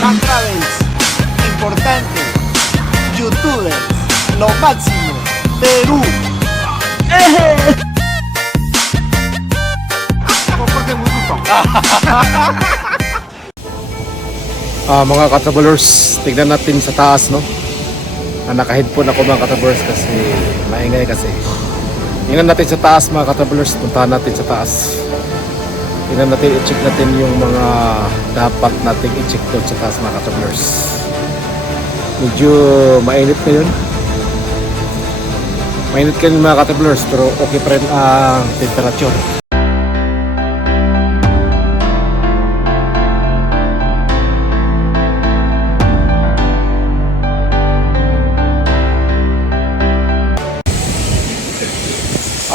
Chan Travels, importante, youtuber, lo máximo, Perú. Porque muy gusto. Mga katravelers, tignan natin sa taas, no? Naka-headphone ako mga katravelers kasi maingay kasi. Tingnan natin sa taas mga katravelers, puntahan natin sa taas. Tingnan natin, i-check natin yung mga dapat nating i-check doon sa taas mga katravelers. Medyo mainit ngayon. Mainit ngayon mga katravelers, pero okay pa rin ang temperature.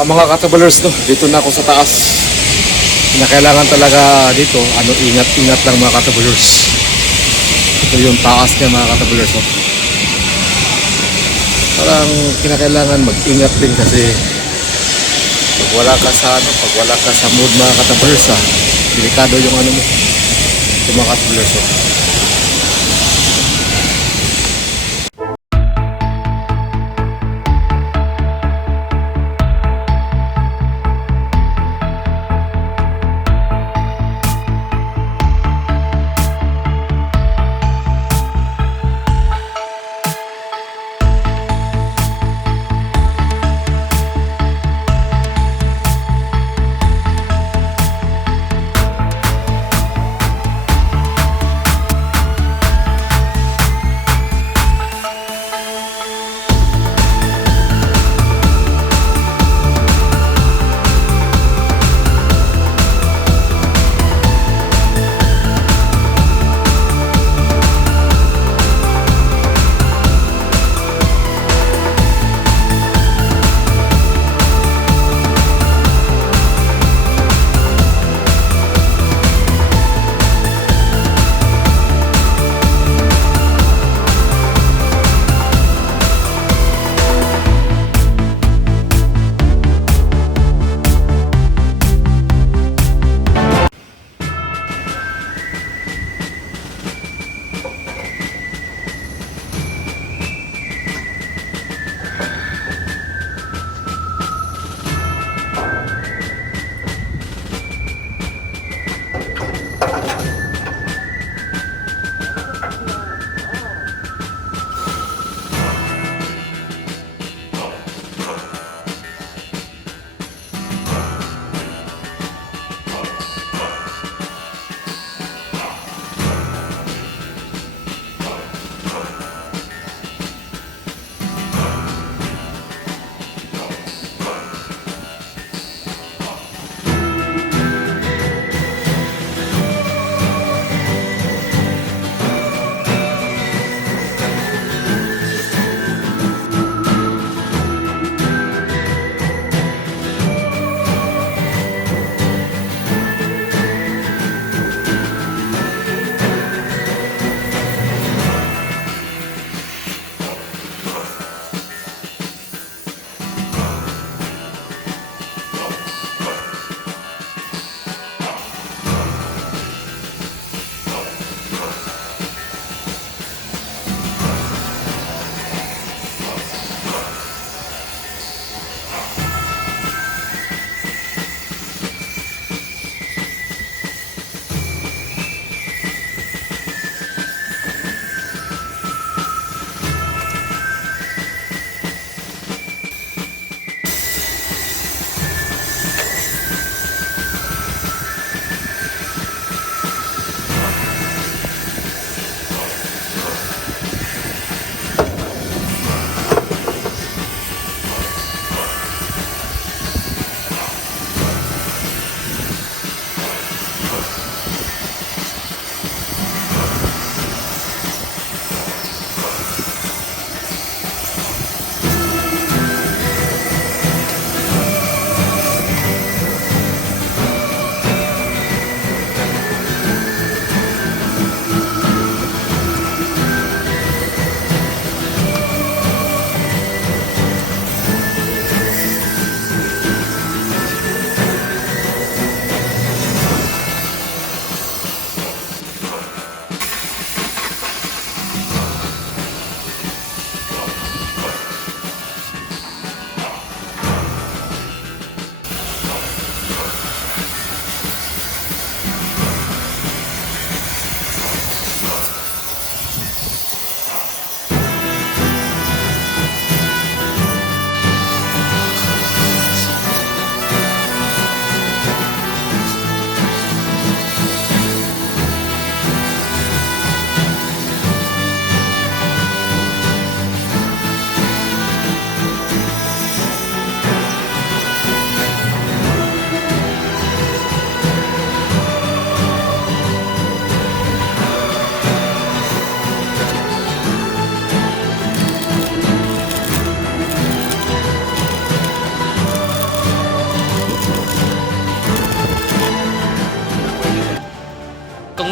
Mga katravelers, no, dito na ako sa taas. Kinakailangan talaga dito, ingat-ingat lang mga katravelers. Ito yung taas niya mga katravelers, no. Parang kinakailangan mag-ingat din kasi pag wala ka sa mood mga katravelers, delikado yung mo, yung mga katravelers, no.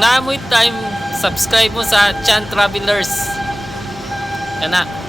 naamoy time, subscribe mo sa Chan Travelers. Yan na.